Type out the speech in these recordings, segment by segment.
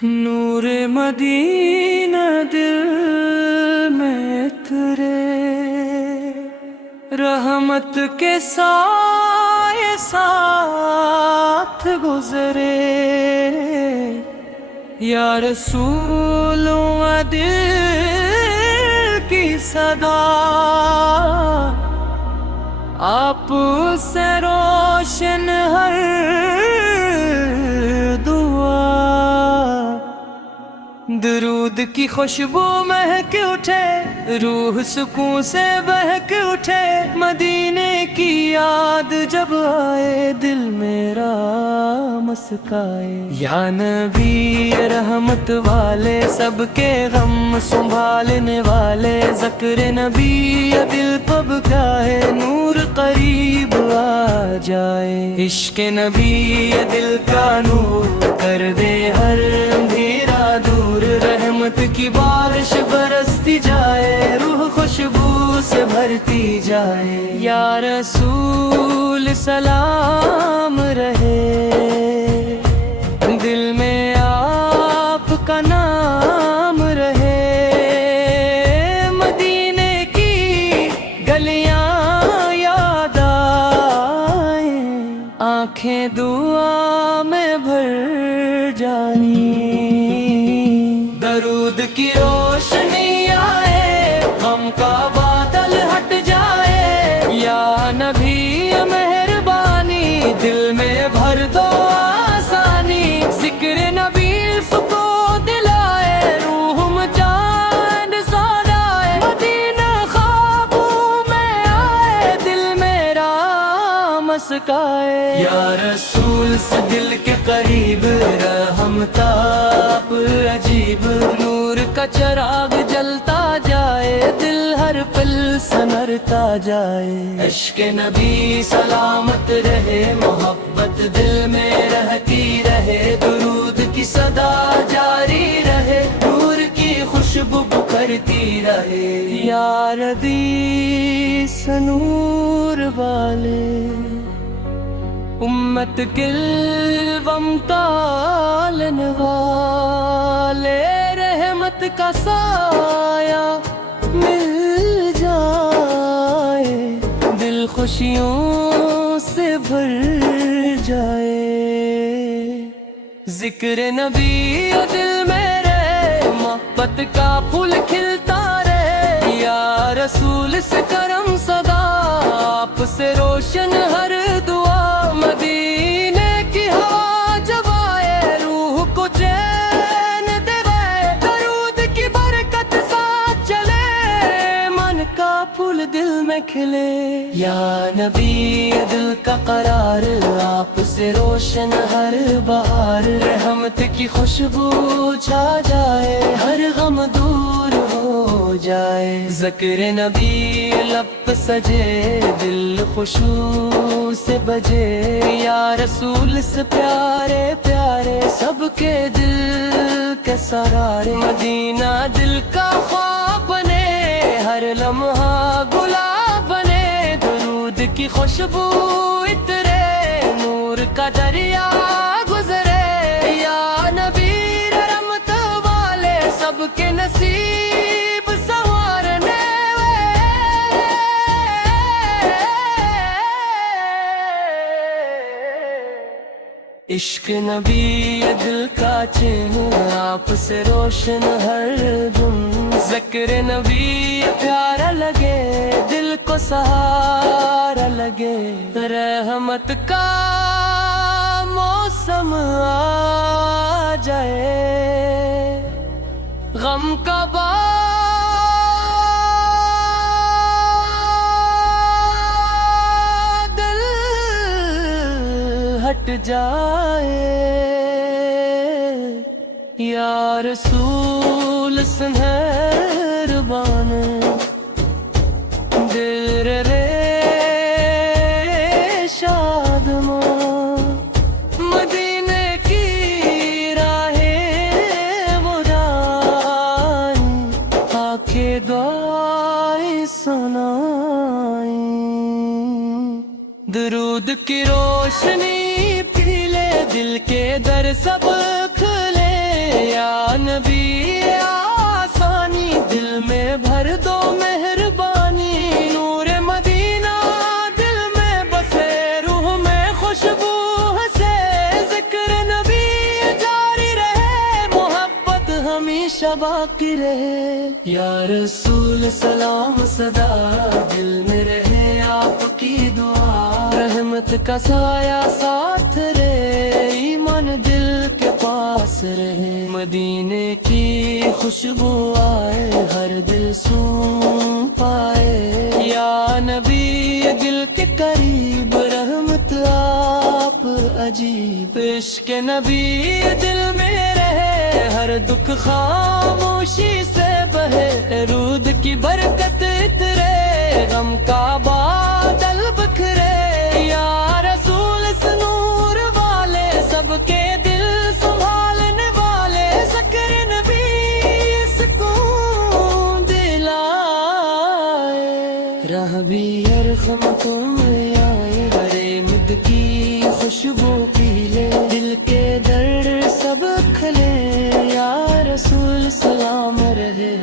نور مدینہ دل میں اترے، رحمت کے سائے ساتھ گزرے، یا رسول دل کی صدا آپ سے روشن ہر درود کی خوشبو مہک اٹھے، روح سکون سے بہک اٹھے، مدینے کی یاد جب آئے دل میرا مسکائے، یا نبی رحمت والے سب کے غم سنبھالنے والے، ذکر نبی یہ دل کو بکائے، نور قریب آ جائے، عشق نبی یہ دل کا نور کر دے ہر اندھیرا دور، رحمت کی بارش برستی جائے، روح خوشبو سے بھرتی جائے، یا رسول سلام رہے، دل میں آپ کا نام رہے، مدینے کی گلیاں یاد آئیں، آنکھیں دعا میں بھر جائیں، درود کی روشنی آئے، غم کا بادل ہٹ جائے، یا نبی مہربانی دل میں بھر دو آسانی، ذکر نبی کو دلائے، روح مچاند سادائے، مدینہ خوابوں میں آئے، دل میرا مسکائے، یا رسول سے دل کے قریب رحمت آپ عجیب، نور کا چراغ جلتا جائے، دل ہر پل سنرتا جائے، عشق نبی سلامت رہے، محبت دل میں رہتی رہے، درود کی صدا جاری رہے، نور کی خوشبو بکھرتی رہے، یا ردیس نور والے، امت گلوم تالن والے، رحمت کا سایہ مل جائے، دل خوشیوں سے بھر جائے، ذکر نبی دل میں رہے، محبت کا پھول کھلتا رہے، یا رسول سے کرم صدا آپ سے روشن ہر دعا، مدینے کی ہوا جب آئے، روح کو چین دے، درود کی برکت ساتھ چلے، من کا پھول دل میں کھلے، یا نبی دل کا قرار آپ سے روشن ہر بہار، رحمت کی خوشبو چھا جائے، ہر غم دور ہو جائے، ذکر نبی لب پہ سجے، دل خوشبو سے بجے، یا رسول سے پیارے پیارے سب کے دل کے سرارے، مدینہ دل کا خواب بنے، ہر لمحہ گلاب بنے، درود کی خوشبو اترے، نور کا دریا گزرے، یا نبی رحمت والے سب کے نصیب سنوارنے، عشق نبی یہ دل کا چین، آپ سے روشن ہر دم، ذکر نبی یہ پیارا لگے، دل کو سہارا لگے، رحمت کا موسم آ جائے، غم کا ہٹ جائے، یا رسول سے مہربان دل رے شادمان، مدینے کی راہیں وہ جائیں، آنکھیں دعائیں سنائیں، درود کی روشنی پی لے، دل کے در سب کھلے، ہمیشہ باقی رہے۔ یا رسول سلام صدا دل میں رہے آپ کی دعا، رحمت کا سایہ ساتھ رہے، ایمان دل کے پاس رہے، مدینے کی خوشبو آئے ہر دل سون پائے۔ یا نبی دل کے قریب رحمت آپ عجیب، عشق نبی دل میں رہے، ہر دکھ خاموشی سے بہے، رود کی برکت اترے، غم کا بادل بکھرے۔ یا رسول اس نور والے سب کے دل سنبھالنے والے، ذکر نبی سکون دلائے، راہ بھی ہر غم کو آئے، بڑے مد کی خوشبو پی لے، دل کے درد سب کھلے۔ یا رسول سلام رہے،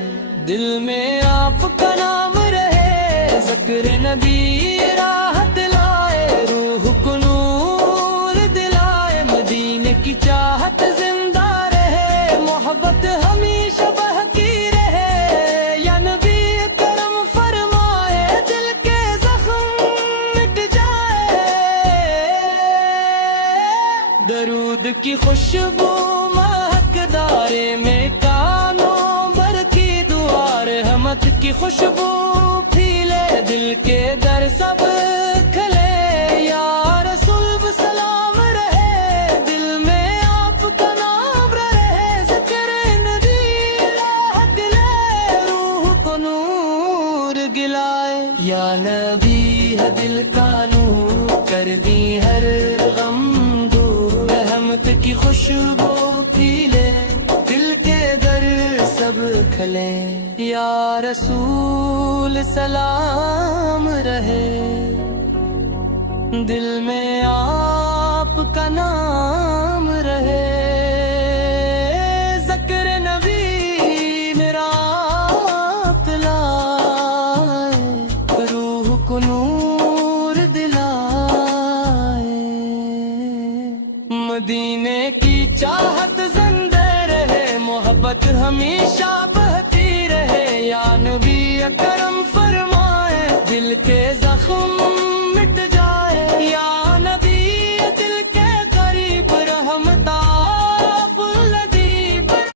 دل میں آپ کا نام رہے، ذکر نبی راہ دلائے، روح کو نور دلائے، مدینے کی چاہت زندہ رہے، محبت ہمیشہ بہتی رہے۔ یا نبی کرم فرمائے، دل کے زخم مٹ جائے، درود کی خوشبو مہکدارے میں کانوں بھر کی دعا، رحمت کی خوشبو پھیلے، دل کے در سب کھلے۔ یا رسول سلام رہے، دل میں آپ کا نام رہے، ذکر نبی راہ دلائے، روح کو نور گلائے۔ یا نبی ہے دل کا نور، کر دی ہر غم دور، رحمت کی خوشبو پھیلے، دل کے در سب کھلے۔ یا رسول سلام رہے، دل میں آپ کا نام رہے، ذکر نبی میرا پلائے، روح کو نور دلائے، مدینے کی چاہت زندہ رہے، محبت ہمیشہ